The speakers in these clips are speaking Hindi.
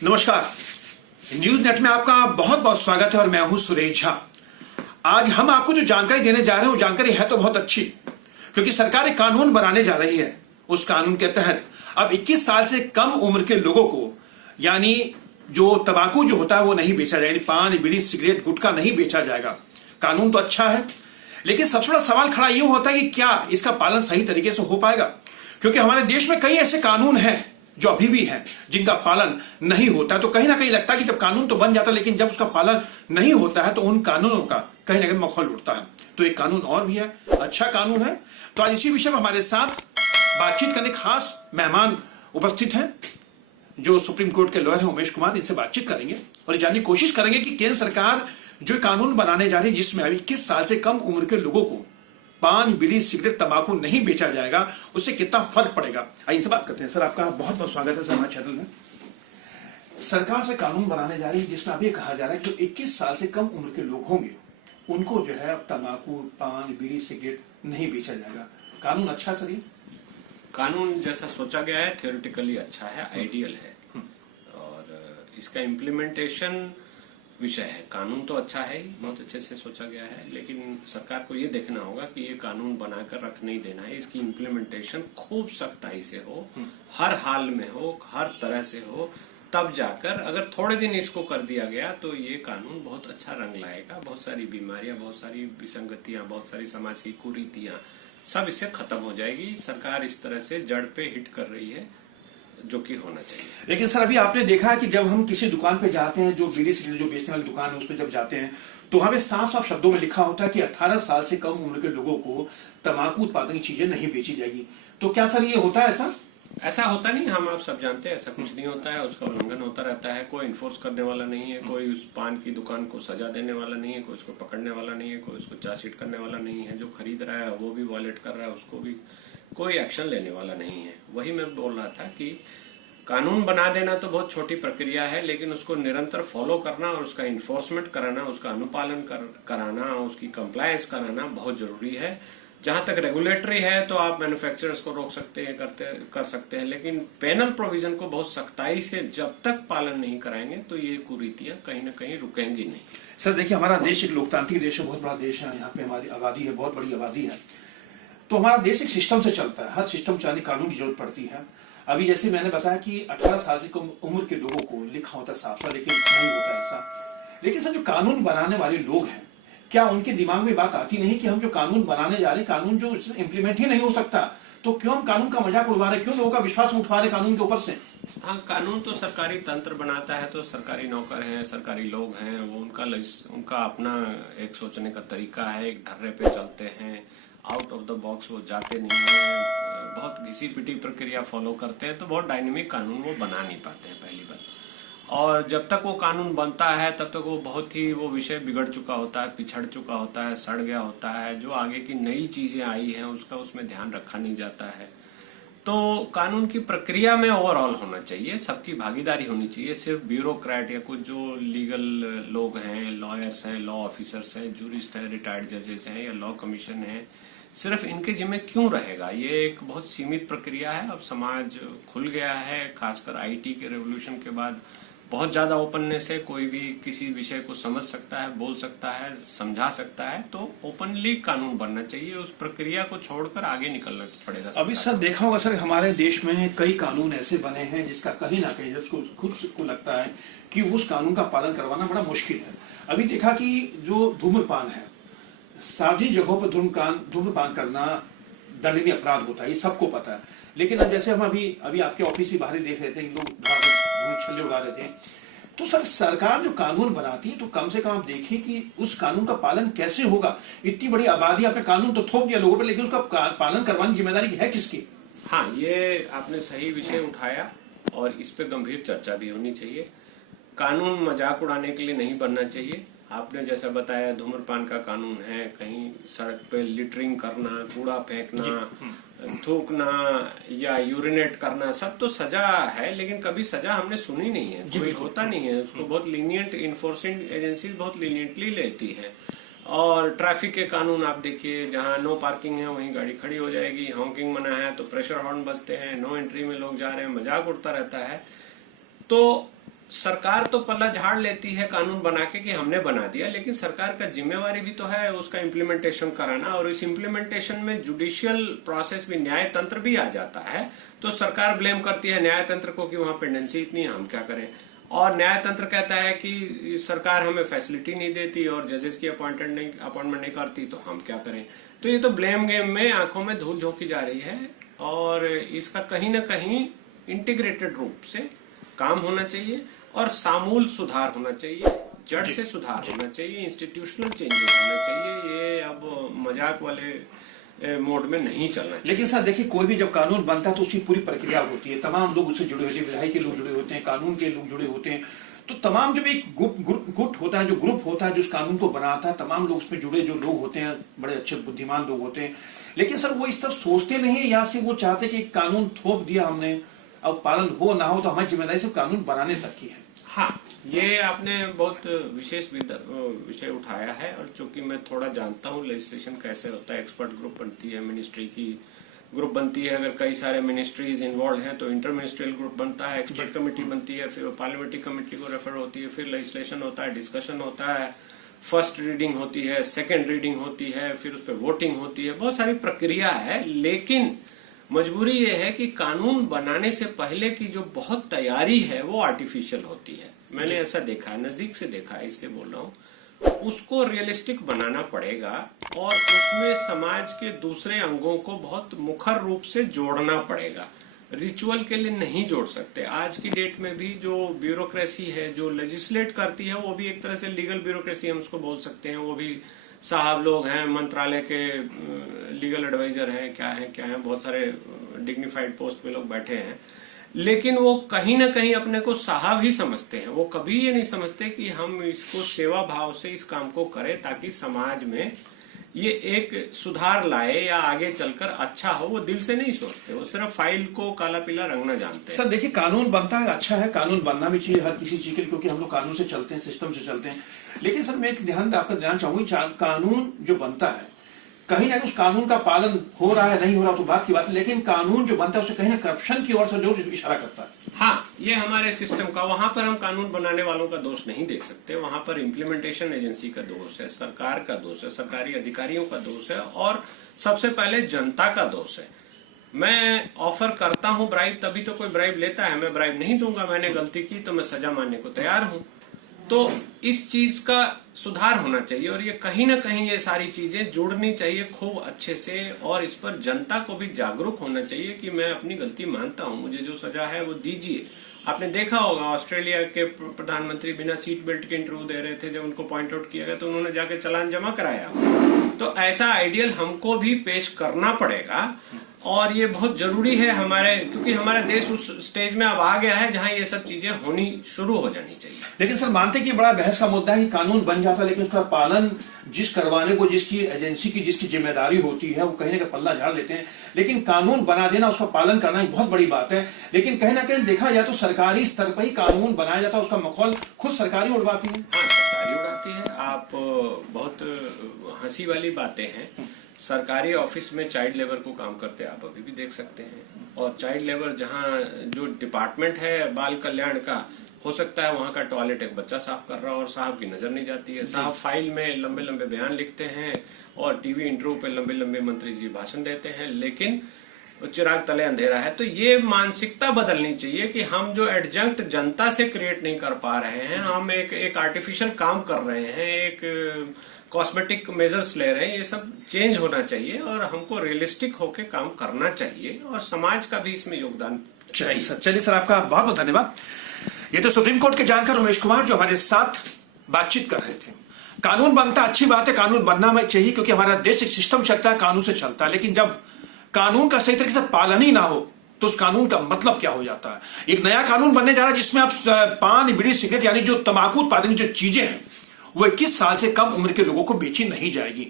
नमस्कार। न्यूज नेट में आपका बहुत बहुत स्वागत है और मैं हूं सुरेश झा। आज हम आपको जो जानकारी देने जा रहे हैं वो जानकारी है तो बहुत अच्छी, क्योंकि सरकार एक कानून बनाने जा रही है। उस कानून के तहत अब 21 साल से कम उम्र के लोगों को, यानी जो तंबाकू जो होता है वो नहीं बेचा जाएगा, पान, बीड़ी, सिगरेट, गुटखा नहीं बेचा जाएगा। कानून तो अच्छा है, लेकिन सबसे बड़ा सवाल खड़ा यूं होता है कि क्या इसका पालन सही तरीके से हो पाएगा, क्योंकि हमारे देश में कई ऐसे कानून हैं जो अभी भी हैं जिनका पालन नहीं होता है। तो कहीं ना कहीं लगता है कि जब कानून तो बन जाता है, लेकिन जब उसका पालन नहीं होता है तो उन कानूनों का कहीं ना कहीं मखौल उठता है। तो एक कानून और भी है, अच्छा कानून है। तो आज इसी विषय में हमारे साथ बातचीत करने खास मेहमान उपस्थित हैं, जो सुप्रीम कोर्ट के लॉयर हैं उमेश कुमार। इनसे बातचीत करेंगे और ये जानने की कोशिश करेंगे कि केंद्र सरकार जो कानून बनाने जा रही है, जिसमें अभी 21 साल से कम उम्र के लोगों को पान, बीड़ी, सिगरेट, तंबाकू नहीं बेचा जाएगा, उससे कितना फर्क पड़ेगा। आइए इनसे बात करते हैं। सर, आपका बहुत बहुत स्वागत है सर हमारे चैनल में। सरकार से कानून बनाने जा रही है जिसमें अभी कहा जा रहा है कि 21 साल से कम उम्र के लोग होंगे उनको जो है अब तंबाकू, पान, बीड़ी, सिगरेट नहीं बेचा जाएगा। कानून अच्छा सर? ये कानून जैसा सोचा गया है थियोरेटिकली अच्छा है, आइडियल है, और इसका इम्प्लीमेंटेशन विषय है। कानून तो अच्छा है ही, बहुत अच्छे से सोचा गया है, लेकिन सरकार को ये देखना होगा कि ये कानून बनाकर रख नहीं देना है। इसकी इम्प्लीमेंटेशन खूब सख्ताई से हो, हर हाल में हो, हर तरह से हो, तब जाकर अगर थोड़े दिन इसको कर दिया गया तो ये कानून बहुत अच्छा रंग लाएगा। बहुत सारी बीमारियां, बहुत सारी विसंगतियां, बहुत सारी समाज की कुरीतियां सब इससे खत्म हो जाएगी। सरकार इस तरह से जड़ पे हिट कर रही है, जो कि होना चाहिए। लेकिन सर, अभी आपने देखा है कि जब हम किसी दुकान पे जाते हैं, जो बीड़ी सिगरेट जो बेचने वाली दुकान है, उस पर जब जाते हैं तो वहां पे साफ साफ शब्दों में लिखा होता है कि 18 साल से कम उम्र के लोगों को तंबाकू उत्पादन की चीजें नहीं बेची जाएगी। तो क्या सर ये होता है ऐसा? ऐसा होता नहीं, हम आप सब जानते हैं ऐसा कुछ नहीं होता है। उसका उल्लंघन होता रहता है। कोई इन्फोर्स करने वाला नहीं है, कोई उस पान की दुकान को सजा देने वाला नहीं है, कोई उसको पकड़ने वाला नहीं है, कोई उसको चार्जशीट करने वाला नहीं है। जो खरीद रहा है वो भी वॉयलेट कर रहा है, उसको भी कोई एक्शन लेने वाला नहीं है। वही मैं बोल रहा था कि कानून बना देना तो बहुत छोटी प्रक्रिया है, लेकिन उसको निरंतर फॉलो करना और उसका इन्फोर्समेंट कराना, उसका अनुपालन कराना, उसकी कंप्लायंस कराना बहुत जरूरी है। जहां तक रेगुलेटरी है तो आप मैन्युफैक्चरर्स को रोक सकते हैं, कर सकते हैं, लेकिन पेनल प्रोविजन को बहुत सख्ताई से जब तक पालन नहीं कराएंगे तो ये कुरीतियां कहीं ना कहीं रुकेंगी नहीं। सर देखिए, हमारा देश एक लोकतांत्रिक देश है, बहुत बड़ा देश है। यहाँ पे हमारी आबादी है, बहुत बड़ी आबादी है। तो हमारा देश एक सिस्टम से चलता है। हर सिस्टम चलाने कानून की जरूरत पड़ती है। अभी जैसे मैंने बताया कि 18 साल से कम उम्र के लोगों को लिखा होता है साफ, लेकिन नहीं होता ऐसा। लेकिन सर, जो कानून बनाने वाले लोग हैं, क्या उनके दिमाग में बात आती नहीं कि हम जो कानून बनाने जा रहे हैं, कानून जो इंप्लीमेंट ही नहीं हो सकता, तो क्यों हम कानून का मजाक उड़वा रहे, क्यों लोगों का विश्वास उठवा रहे कानून के ऊपर से? हाँ, कानून तो सरकारी तंत्र बनाता है, तो सरकारी नौकर हैं, सरकारी लोग हैं, वो उनका अपना एक सोचने का तरीका है, एक ढर्रे पे चलते हैं, आउट ऑफ द बॉक्स वो जाते नहीं है, बहुत घिसी पिटी प्रक्रिया फॉलो करते हैं, तो बहुत डायनेमिक कानून वो बना नहीं पाते हैं, पहली बात। और जब तक वो कानून बनता है तब तक वो बहुत ही वो विषय बिगड़ चुका होता है, पिछड़ चुका होता है, सड़ गया होता है। जो आगे की नई चीजें आई हैं उसका उसमें ध्यान रखा नहीं जाता है। तो कानून की प्रक्रिया में ओवरऑल होना चाहिए, सबकी भागीदारी होनी चाहिए। सिर्फ ब्यूरोक्रेट या कुछ जो लीगल लोग हैं, लॉयर्स हैं, लॉ ऑफिसर्स हैं, जूरिस्ट हैं, रिटायर्ड जजेस हैं या लॉ कमीशन है, सिर्फ इनके जिम्मे क्यों रहेगा? ये एक बहुत सीमित प्रक्रिया है। अब समाज खुल गया है, खासकर आईटी के रेवोल्यूशन के बाद बहुत ज्यादा ओपननेस है। कोई भी किसी विषय को समझ सकता है, बोल सकता है, समझा सकता है। तो ओपनली कानून बनना चाहिए, उस प्रक्रिया को छोड़कर आगे निकलना पड़ेगा। अभी सर देखा होगा सर, हमारे देश में कई कानून ऐसे बने हैं जिसका कहीं ना कहीं उसको खुद को लगता है कि उस कानून का पालन करवाना बड़ा मुश्किल है। अभी देखा कि जो धूम्रपान है, सार्वजनिक जगहों पर धूम्रपान करना दंडनीय अपराध होता है, ये सबको पता है। लेकिन अब जैसे हम अभी आपके ऑफिस से बाहर ही देख रहे थे, लोग छल्ले उड़ा रहे थे। तो सर, सरकार जो कानून बनाती है तो कम से कम आप देखिए कि उस कानून का पालन कैसे होगा। इतनी बड़ी आबादी, आपने कानून तो थोप दिया लोगों पर, लेकिन उसका पालन करवाने की जिम्मेदारी है किसकी? हाँ, ये आपने सही विषय उठाया और इस पे गंभीर चर्चा भी होनी चाहिए। कानून मजाक उड़ाने के लिए नहीं बनना चाहिए। आपने जैसा बताया, धूम्रपान का कानून है, कहीं सड़क पे लिटरिंग करना, कूड़ा फेंकना, थूकना या यूरिनेट करना, सब तो सजा है, लेकिन कभी सजा हमने सुनी नहीं है, कोई होता नहीं है उसको। बहुत लीनियंट इन्फोर्सिंग एजेंसी बहुत लीनियंटली लेती है। और ट्रैफिक के कानून आप देखिए, जहाँ नो पार्किंग है वहीं गाड़ी खड़ी हो जाएगी, हॉकिंग मना है तो प्रेशर हॉर्न बजते हैं, नो एंट्री में लोग जा रहे हैं, मजाक उड़ता रहता है। तो सरकार तो पल्ला झाड़ लेती है कानून बना के कि हमने बना दिया, लेकिन सरकार का जिम्मेवारी भी तो है उसका इम्प्लीमेंटेशन कराना, और इस इम्प्लीमेंटेशन में जुडिशियल प्रोसेस भी, न्याय तंत्र भी आ जाता है। तो सरकार ब्लेम करती है न्याय तंत्र को कि वहां पेंडेंसी इतनी है, हम क्या करें, और न्याय तंत्र कहता है कि सरकार हमें फैसिलिटी नहीं देती और जजेस की अपॉइंटमेंट नहीं करती, तो हम क्या करें। तो ये तो ब्लेम गेम में आंखों में धूल झोंकी जा रही है, और इसका कहीं ना कहीं इंटीग्रेटेड रूप से काम होना चाहिए और सामूल सुधार होना चाहिए, जड़ से सुधार होना चाहिए, इंस्टीट्यूशनल चेंजेस होने चाहिए। ये अब मजाक वाले मोड में नहीं चलना चाहिए। लेकिन सर देखिए, कोई भी जब कानून बनता है तो उसकी पूरी प्रक्रिया होती है, तमाम लोग उससे जुड़े होते हैं, विधायी के लोग जुड़े होते हैं, कानून के लोग जुड़े होते हैं, तो तमाम जब एक गुट होता है, जो ग्रुप होता है जो उस कानून को बनाता है, तमाम लोग उसमें जुड़े जो लोग होते हैं बड़े अच्छे बुद्धिमान लोग होते हैं, लेकिन सर वो इस तरफ सोचते नहीं है, या से वो चाहते कि कानून थोप दिया हमने, अब पालन हो ना हो तो हमारी जिम्मेदारी सिर्फ कानून बनाने तक की है। हाँ, ये आपने बहुत विशेष विषय उठाया है, और चूंकि मैं थोड़ा जानता हूँ लेजिस्लेशन कैसे होता है, एक्सपर्ट ग्रुप बनती है, मिनिस्ट्री की ग्रुप बनती है, अगर कई सारे मिनिस्ट्रीज इन्वॉल्व हैं तो इंटर मिनिस्ट्रियल ग्रुप बनता है, एक्सपर्ट कमेटी बनती है, फिर पार्लियामेंट्री कमेटी को रेफर होती है, फिर लेजिस्लेशन होता है, डिस्कशन होता है, फर्स्ट रीडिंग होती है, सेकेंड रीडिंग होती है, फिर उस पर वोटिंग होती है, बहुत सारी प्रक्रिया है। लेकिन मजबूरी ये है कि कानून बनाने से पहले की जो बहुत तैयारी है वो आर्टिफिशियल होती है। मैंने ऐसा देखा है, नजदीक से देखा है, इसलिए बोल रहा हूँ। उसको रियलिस्टिक बनाना पड़ेगा और उसमें समाज के दूसरे अंगों को बहुत मुखर रूप से जोड़ना पड़ेगा। रिचुअल के लिए नहीं जोड़ सकते। आज की डेट में भी जो ब्यूरोक्रेसी है, जो लेजिस्लेट करती है, वो भी एक तरह से लीगल ब्यूरोक्रेसी हम उसको बोल सकते हैं। वो भी साहब लोग हैं, मंत्रालय के लीगल एडवाइजर हैं, क्या हैं, बहुत सारे डिग्निफाइड पोस्ट पे लोग बैठे हैं, लेकिन वो कहीं ना कहीं अपने को साहब ही समझते हैं। वो कभी ये नहीं समझते कि हम इसको सेवा भाव से इस काम को करें ताकि समाज में ये एक सुधार लाए या आगे चलकर अच्छा हो। वो दिल से नहीं सोचते, वो सिर्फ फाइल को काला पीला रंगना जानते हैं। सर देखिए, कानून बनता है, अच्छा है, कानून बनना भी चाहिए हर किसी चीज के लिए, क्योंकि हम लोग कानून से चलते हैं, सिस्टम से चलते हैं। लेकिन सर मैं एक ध्यान आपका देना चाहूंगी, कानून जो बनता है कहीं ना कहीं उस कानून का पालन हो रहा है नहीं हो रहा तो बात की बात है, लेकिन कानून जो बनता है उसे कहीं ना करप्शन की ओर से जरूर इशारा करता है। हाँ, ये हमारे सिस्टम का, वहां पर हम कानून बनाने वालों का दोष नहीं देख सकते। वहां पर इम्प्लीमेंटेशन एजेंसी का दोष है, सरकार का दोष है, सरकारी अधिकारियों का दोष है, और सबसे पहले जनता का दोष है। मैं ऑफर करता हूं ब्राइब, तभी तो कोई ब्राइब लेता है। मैं ब्राइब नहीं दूंगा, मैंने गलती की तो मैं सजा मानने को तैयार हूं। तो इस चीज का सुधार होना चाहिए, और ये कहीं ना कहीं ये सारी चीजें जुड़नी चाहिए खूब अच्छे से, और इस पर जनता को भी जागरूक होना चाहिए कि मैं अपनी गलती मानता हूं, मुझे जो सजा है वो दीजिए। आपने देखा होगा ऑस्ट्रेलिया के प्रधानमंत्री बिना सीट बेल्ट के इंटरव्यू दे रहे थे, जब उनको पॉइंट आउट किया गया तो उन्होंने जाके चालान जमा कराया। तो ऐसा आइडियल हमको भी पेश करना पड़ेगा, और ये बहुत जरूरी है हमारे, क्योंकि हमारा देश उस स्टेज में अब आ गया है जहां ये सब चीजें होनी शुरू हो जानी चाहिए। लेकिन सर मानते कि बड़ा बहस का मुद्दा है कि कानून बन जाता है, लेकिन उसका पालन जिस करवाने को जिसकी एजेंसी की जिसकी जिम्मेदारी होती है वो कहीं ना कहीं पल्ला झाड़ लेते हैं। लेकिन कानून बना देना, उसका पालन करना एक बहुत बड़ी बात है। लेकिन कहीं ना कहीं देखा जाए तो सरकारी स्तर पर ही कानून बनाया जाता है, उसका मखौल खुद सरकारी उड़वाती है। हाँ, सरकारी उड़ाती है। आप बहुत हंसी वाली बातें हैं, सरकारी ऑफिस में चाइल्ड लेबर को काम करते आप अभी भी देख सकते हैं, और चाइल्ड लेबर जहाँ जो डिपार्टमेंट है बाल कल्याण का, हो सकता है वहां का टॉयलेट एक बच्चा साफ कर रहा हो और साहब की नजर नहीं जाती है। साहब फाइल में लंबे लंबे बयान लिखते हैं और टीवी इंटरव्यू पे लंबे लंबे मंत्री जी भाषण देते हैं, लेकिन चिराग तले अंधेरा है। तो ये मानसिकता बदलनी चाहिए कि हम जो एडजंक्ट जनता से क्रिएट नहीं कर पा रहे हैं, हम एक आर्टिफिशियल काम कर रहे हैं, एक कॉस्मेटिक मेजर्स ले रहे हैं, ये सब चेंज होना चाहिए और हमको रियलिस्टिक होके काम करना चाहिए, और समाज का भी इसमें योगदान चाहिए। चलिए सर, आपका बहुत बहुत धन्यवाद। ये तो सुप्रीम कोर्ट के जानकार उमेश कुमार जो हमारे साथ बातचीत कर रहे थे। कानून बनता अच्छी बात है, कानून बनना में चाहिए, क्योंकि हमारा देश एक सिस्टम चलता है, कानून से चलता है। लेकिन जब कानून का सही तरीके से पालन ही ना हो तो उस कानून का मतलब क्या हो जाता है। एक नया कानून बनने जा रहा है जिसमें आप पान, बीड़ी, सिगरेट यानी जो तंबाकू उत्पादन की जो चीजें हैं वो 21 साल से कम उम्र के लोगों को बेची नहीं जाएगी,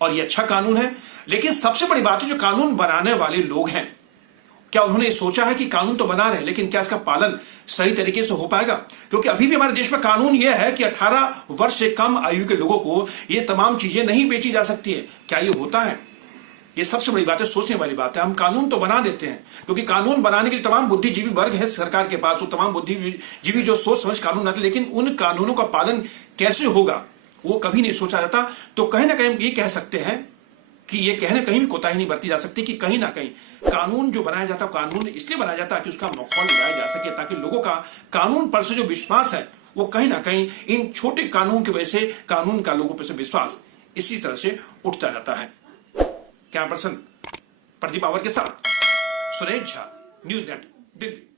और ये अच्छा कानून है। लेकिन सबसे बड़ी बात है जो कानून बनाने वाले लोग हैं, क्या उन्होंने सोचा है कि कानून तो बना रहे हैं लेकिन क्या इसका पालन सही तरीके से हो पाएगा। क्योंकि अभी भी हमारे देश में कानून यह है कि 18 वर्ष से कम आयु के लोगों को ये तमाम चीजें नहीं बेची जा सकती है। क्या ये होता है? ये सबसे बड़ी बात है, सोचने वाली बात है। हम कानून तो बना देते हैं, क्योंकि कानून बनाने के लिए तमाम बुद्धिजीवी वर्ग है सरकार के पास, वो तमाम बुद्धिजीवी जो सोच समझ कानून बनाते, लेकिन उन कानूनों का पालन कैसे होगा वो कभी नहीं सोचा जाता। तो कहीं ना कहीं ये कह सकते हैं कि ये कहने कहीं भी कोताही नहीं बरती जा सकती कि कहीं ना कहीं कानून जो बनाया जाता है, कानून इसलिए बनाया जाता है कि उसका माहौल लगाया जा सके, ताकि लोगों का कानून पर से जो विश्वास है वो कहीं ना कहीं इन छोटे कानून की वजह से कानून का लोगों पर से विश्वास इसी तरह से उठता जाता है। कैमरा पर्सन प्रदीप अवर के साथ सुरेश झा, न्यूज़ नेट दिल्ली।